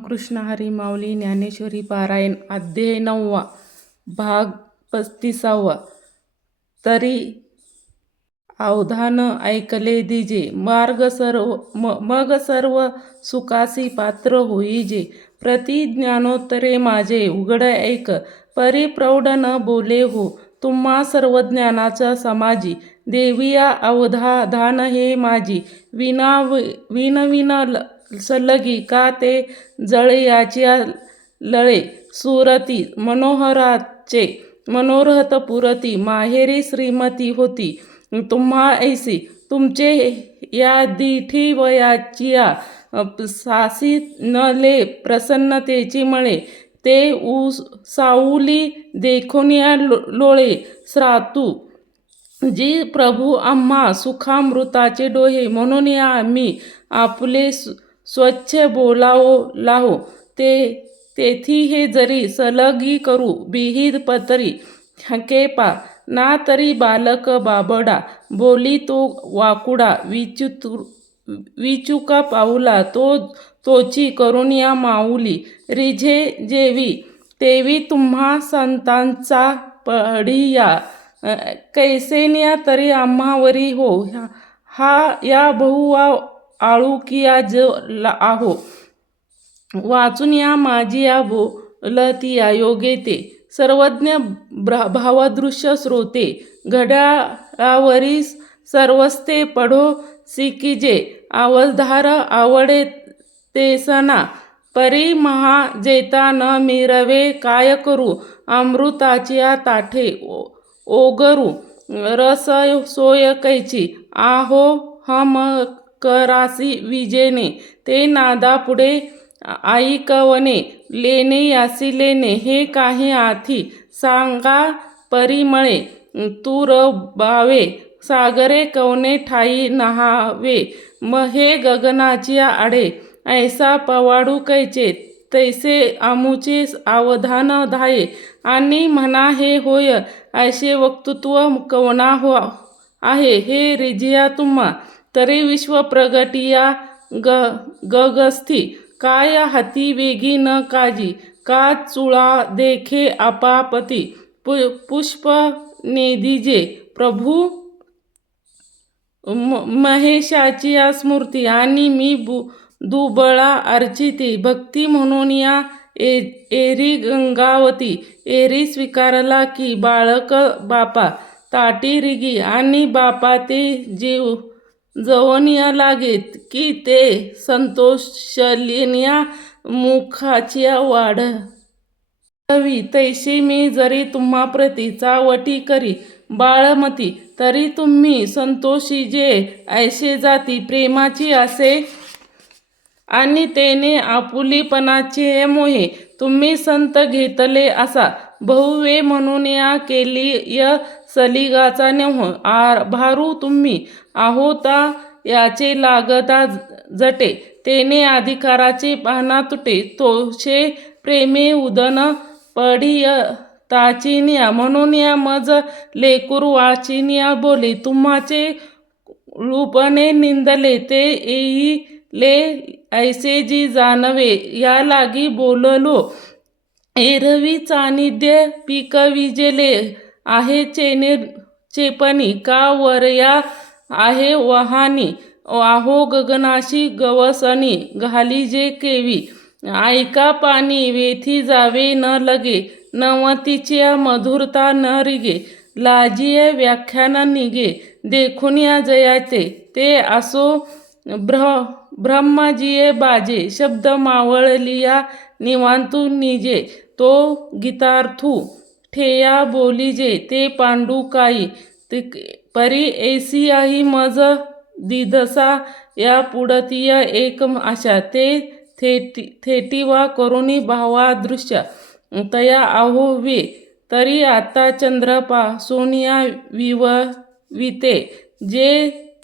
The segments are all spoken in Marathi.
रामकृष्ण हरी माऊली ज्ञानेश्वरी पारायण अध्याय 9 भाग 35. तरी अवधान ऐकले दिजे मार्ग सर्व मग सर्व सुखासी पात्र होईजे. प्रति ज्ञानोत्तरे माझे उघड ऐक परी प्रौढ न बोले हो तुम्हा सर्व ज्ञानाचा समाजी. देविया अवधान हे माझी विन सल्लगी का ते जळे याच्या लळे सुरती मनोहराचे मनोरथ पुरती माहेरी श्रीमती होती तुम्हा ऐसी तुमचे या दिठी वयाचिया सासी न ले प्रसन्नतेची मळे ते साऊली देखून या लोळे श्रातू जी प्रभू आम्हा सुखामृताचे डोहे म्हणून या आम्ही आपले स्वच्छ बोलावो लाहो तेथी हे जरी सलगी करू विहित पतरी केपा ना तरी बालक बाबडा बोली तो वाकुडा विचुका पाऊला तोची करून या माऊली रिझे जेवी तेवी तुम्हा संतांचा पढिया कैसेन्या तरी आम्हावरी हो हा या बहु आळुकिया आहो वाचून या माझी या बोलतिया योगे ते सर्वज्ञ भावदृश्य श्रोते घड्याळावरी सर्वस्ते पढो सिकिजे अवधार आवडे तेसना परी महा जेता न मिरवे काय करू अमृताच्या ताठे ओगरू रस सोय कैची आहो हम करासी विजेने ते नादा पुढे ऐकवणे लेणे यासी लेणे हे काही आथी सांगा परिमळे तूर बावे सागरे कवने ठाई नहावे महे गगनाची आडे ऐसा पवाडू कैचे तैसे आमुचे अवधान धाये आणि म्हणा हे होय ऐसे वक्तृत्व कवना हो आहे हे रिजिया तुम्हा तरी विश्व प्रगटिया गगस्थी काय हाती वेगी न काजी का चुळा देखे आपापती पुष्प नेदिजे प्रभू महेशाची या स्मृती आणि मी दुबळा अर्चिती भक्ती म्हणून या एरी गंगावती एरी स्वीकारला की बाळक बापा ताटी रिगी आणि बापा ते जीव जवनिया लागेत की ते संतोषलिनिया मुखाच्या वाढवी तैशी मी जरी तुम्हा प्रती चावटी करी बाळमती तरी तुम्ही संतोषी जे ऐसे जाती प्रेमाची असे आणि तेने आपुलीपणाचे मोहे तुम्ही संत घेतले असा बहुवे म्हणून या केली य सलिगाचा नेह भारू तुम्ही आहोता याचे लागता जटे तेने अधिकाराचे पाना तुटे तोषे प्रेमे उदन पढिय ताचिनिया म्हणून या मज लेकुर वाचिनिया बोले तुम्हाचे रूपने निंदले ते येई ले ऐसे जी जाणवे या लागी बोललो एरवी चानिद्य पिकविजेले आहे चेपणी का वरया आहे वहानी आहो गगनाशी गवसणी घाली जे केवी ऐका पाणी वेथी जावे न लगे नवतीच्या मधुरता न रिगे लाजिये व्याख्यान निगे देखून या जयाचे ते असो ब्रह्मजिये बाजे शब्द मावळलिया निवांतू निजे तो गीतार्थू ठेया बोलिजे ते पांडू काई परी ऐसियाही मज दिदसा या पुढतीय एक आशा ते थेटिवा करुणी भावा दृश्य तया आहोवे तरी आता चंद्रपा सोनिया विते जे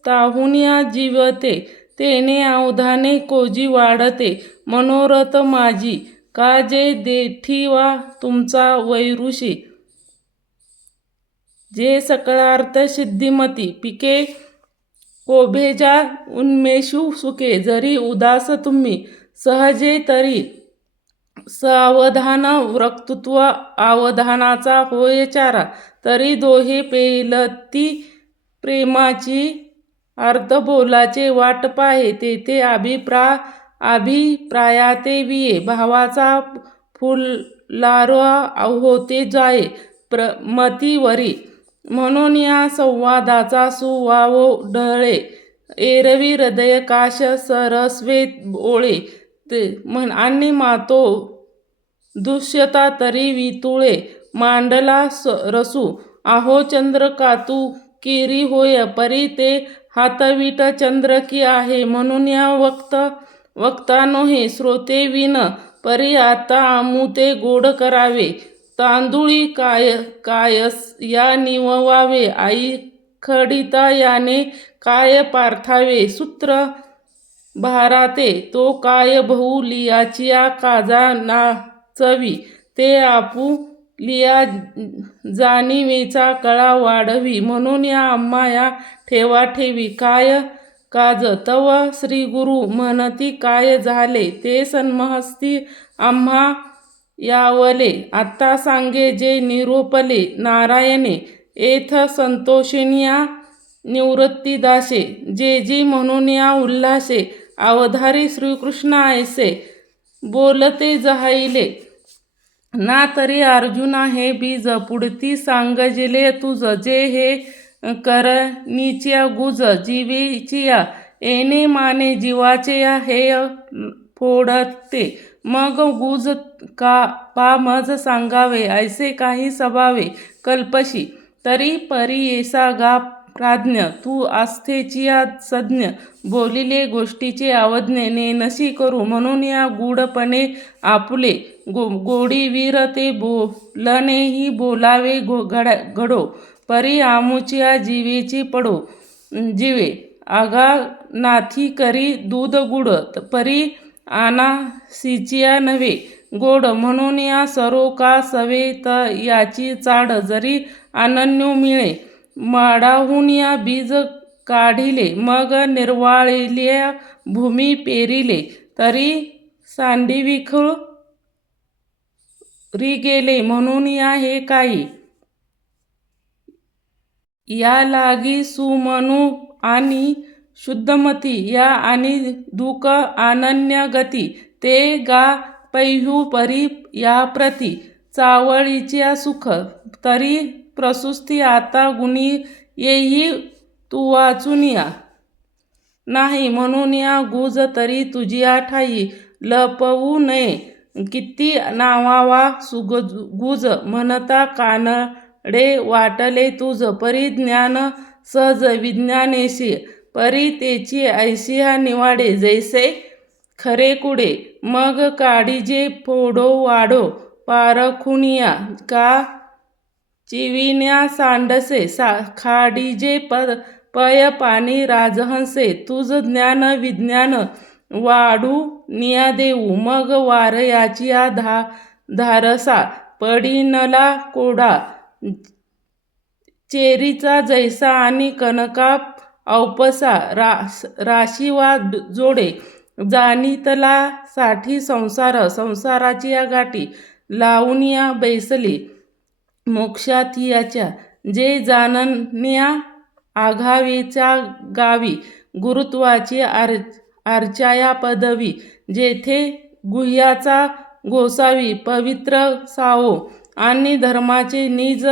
ताहुनिया जीवते तेने अवधाने कोजी वाढते मनोरथ माझी का जे देठीवा तुमचा वैरुषी जे सकळार्थ सिद्धिमती पिके कोभेजा उन्मेषू सुखे जरी उदास तुम्ही सहजे तरी सावधान वक्तृत्व अवधानाचा होय चारा, तरी दोहे पेलती प्रेमाची अर्धबोलाचे वाट पाहे, तेथे अभिप्रायाते विये, भावाचा फुलारा होते जाये मतीवरी, म्हणून या संवादाचा सुवाव ढळे, एरवी हृदय काश सरस्वे ओळे, आणि मातो दुष्यता तरी वितुळे, मांडला रसू, आहो चंद्र कातू किरी होय, परी ते हातवीट चंद्र की आहे, म्हणून या वक्ता नोहे श्रोते विन, परी आता आमुते गोड करावे, तांदुळी कायस या निववावे, आई खडिता याने काय पार्थावे, सूत्र भाराते तो काय बहु लियाचिया काजा नाचवी, ते आपू लिया जाणीवेचा कळा वाढवी, म्हणून या आम्हा या ठेवा ठेवी, काय काज तव श्री गुरु म्हणती, काय झाले ते सन्महस्ती आम्हा यावले, आता सांगे जे निरोपले नारायणे, एथ संतोषिनिया निवृत्तीदासे, जे जी म्हणून या उल्हासे, अवधारी श्रीकृष्ण ऐसे बोलते जहाईले, ना तरी अर्जुना हे बीज पुढती सांगजिले तुझ, जे हे करणीच्या गुज जीवेचिया, येणे माने जीवाचे या हे फोडते, मग गुज का मज सांगावे, ऐसे काही सभावे कल्पशी, तरी परी येसा गा प्राज्ञ, तू आस्थेचिया सज्ञ, बोलिले गोष्टीचे अवज्ञ नेनशी करू, म्हणून या गूढपणे आपुले, गोडीवीर ते बोलणेही बोलावे घडो, परी आमुच्या जीवेची पडो जीवे, आगा नाथी करी दूध गुड, परी आना सिचिया नव्हे गोड, म्हणून या सरो का सवे याची चाड, जरी अनन्यो मिळे माडाहून या बीज काढिले, मग निर्वाळिल्या भूमी पेरिले, तरी सांडिविखळ री गेले, म्हणून या हे काही या लागी सुमनु आणि शुद्धमती, या आणि दुःख अनन्य गती, ते गा पैहू परी या प्रती, चावळीच्या सुख तरी प्रसूस्ती, आता गुणी येही तू वाचून या नाही, म्हणून या गुज तरी तुझिया ठाई लपवू नये, किती नावावा सुगुज, म्हणता कानडे वाटले तुझ, परी ज्ञान सहज विज्ञानेशी, परी तेची ऐशिया निवाडे, जैसे खरे कुडे, मग काडीजे फोडो वाडो पारखुनिया, का चिविन्या सांडसे खाडीजे पय पाणी राजहंसे, तुझ ज्ञान विज्ञान वाढू निया देऊ, मग वारयाचिया धारसा पडीनला कोडा, चेरीचा जैसा आणि कनका औपसा राशीवा जोडे, जाणीतला साठी संसाराची या गाठी, लावूनिया बैसली मोक्षातियाच्या, जे जाणण्या आघावेच्या गावी, गुरुत्वाची अर्चाया पदवी, जेथे गुह्याचा गोसावी पवित्र सावो, आणि धर्माचे निज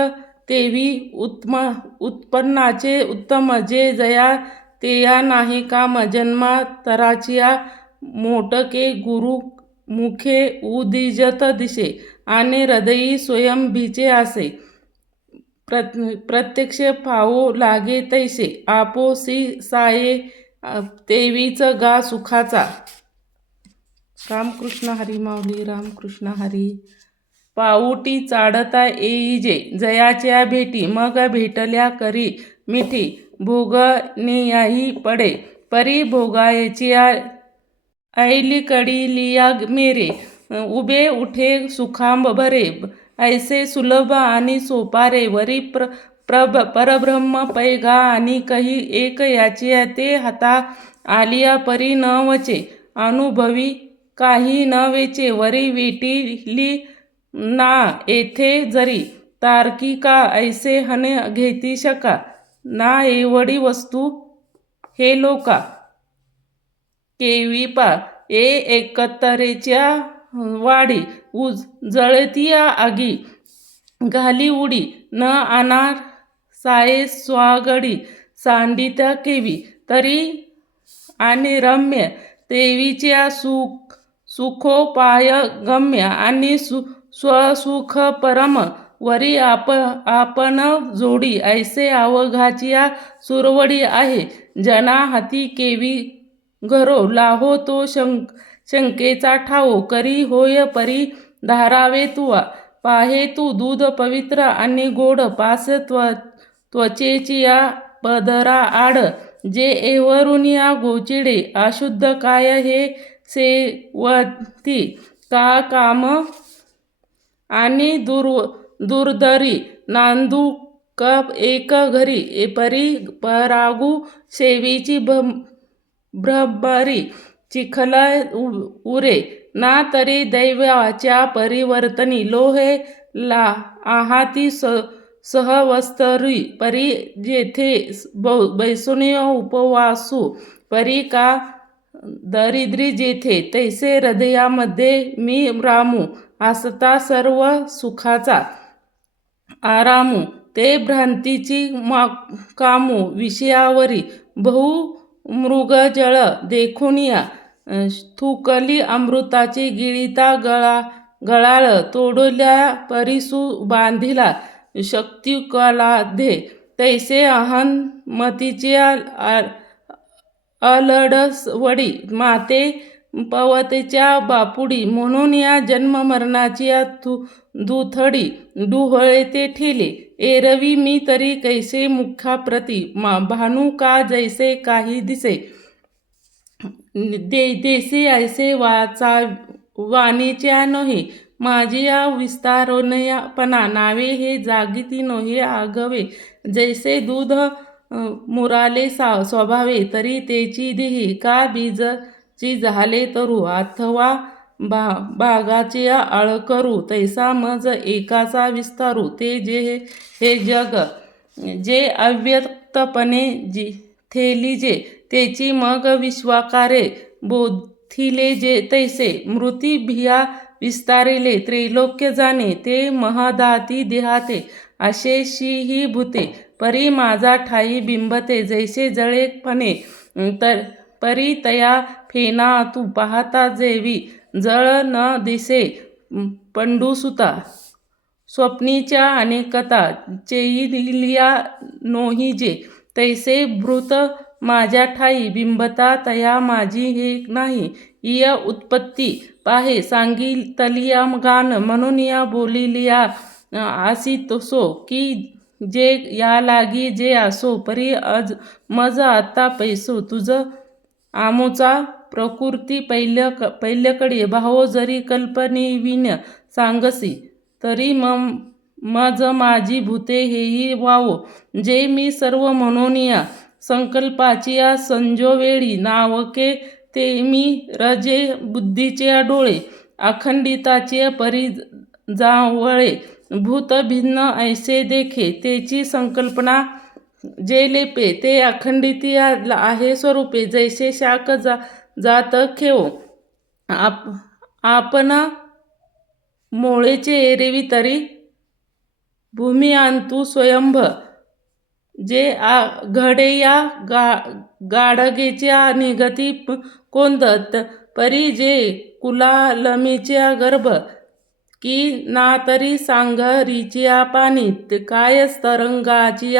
तेवी उत्पन्नाचे उत्तम, जे जया तेया नाही काम, जन्मातराचिया मोटके गुरु मुखे उदिजत दिसे, आणि हृदयी स्वयंभीचे असे, प्रत्यक्ष पावो लागे तैसे, आपोसी साये तेवीच गा सुखाचा. रामकृष्ण हरी माऊली, रामकृष्ण हरी. पाऊटी चाडता येईजे जयाच्या भेटी, मग भेटल्या करी मिठी, भोगनियाही पडे, परी भोगायचिया ऐली कडिलिया मेरे, उभे उठे सुखांब भरे, ऐसे सुलभ आणि सोपारे, वरी परब्रह्म पैगा आणि कही एक, याची ते हाता आलिया परी न वचे, अनुभवी काही न वेचे वरी वेटिली ना येथे जरी तार्किका ऐसे हने घेती शका ना एवढी वस्तू हे लोका केवी पा एकतरेच्या वाडी जळतीया आगी घाली उडी न आनार साये स्वागडी सांडित्या केवी तरी आणि रम्य देवीच्या सुखोपाय गम्य आणि स्वसुख परम वरी आपण जोडी ऐसे अवघाचिया सुरवडी आहे जना हाती केवी घरो लाहो तो शंकेचा ठाओ करी होय परी धारावे तुवा पाहे तू दूध पवित्र आणि गोड पास त्वचेची या पदरा आड जे एवरुनिया गोचिडे अशुद्ध काय हे सेवती का काम आणि दुर्दरी नांदू कप एक घरी परी परागू शेवीची भ्रबरी चिखला उरे ना तरी दैवाच्या परिवर्तनी लोहे ला आहाती सहवस्तरी परी जेथे बैसुनिय उपवासू परी का दरिद्री जेथे तैसे हृदयामध्ये मी रामू असता सर्व सुखाचा आरामू ते भ्रांतीची कामू विषयावरी बहु मृगजळ देखुनिया थुकली अमृताची गिळिता गळाळ तोडल्या परिसू बांधिला शक्तिकलाधे तैसे अहन्मतीचे अलडसवडी माते पवतेच्या बापुडी म्हणून या जन्म मरणाची या दुथडी डुहळे ते ठेले एरवी मी तरी कैसे मुखाप्रती भानू का जैसे काही दिसे देसे ऐसे वाणीच्या नोहे माझी या विस्तारोनयापणा नावे हे जागीती नोहे आगवे जैसे दूध मुराले स्वभावे तरी तेची देही का बीजची झाले तरू अथवा बागाचे आळ करू तैसा मज एकाचा विस्तारू ते जे हे जग जे अव्यक्तपणे थेलिजे तेची मग विश्वाकारे बोथिले जे तैसे मृती भिया विस्तारिले त्रैलोक्य जाणे ते महदाती देहाते अशेषी ही भूते परी माझा ठाई बिंबते जैसे जळेपणे परी तया फेना तू पाहता जेवी जळ न दिसे पंडुसुता स्वप्नीच्या अनेकता चेईलिया नोहिजे तैसे भृत माझ्या ठाई बिंबता तया माझी हे नाही इय उत्पत्ती पाहे सांगितलिया गान म्हणून या बोलिलिया आसितसो की जे या लागी जे असो परी मज आता पैसो तुझ आमोचा प्रकृती पहिल्याकडे भावो जरी कल्पनेविन सांगसी तरी मज माझी भूते हेही वावो जे मी सर्व म्हणून या संकल्पाची या संजोवेळी नावके ते मी रजे बुद्धीचे डोळे अखंडिताचे परी जावळे भूत भिन्न ऐसे देखे तेची संकल्पना जे लेपे ते अखंडित आहे स्वरूपे जैसे शाक जात खेव आपण मोळेचे एरवी तरी भूमी अंतू स्वयंभ जे घडे या गाडगेच्या निगती कोंदत परी जे कुलालमीच्या गर्भ की ना तरी सांगरीच्या पाणी काय तरंगाची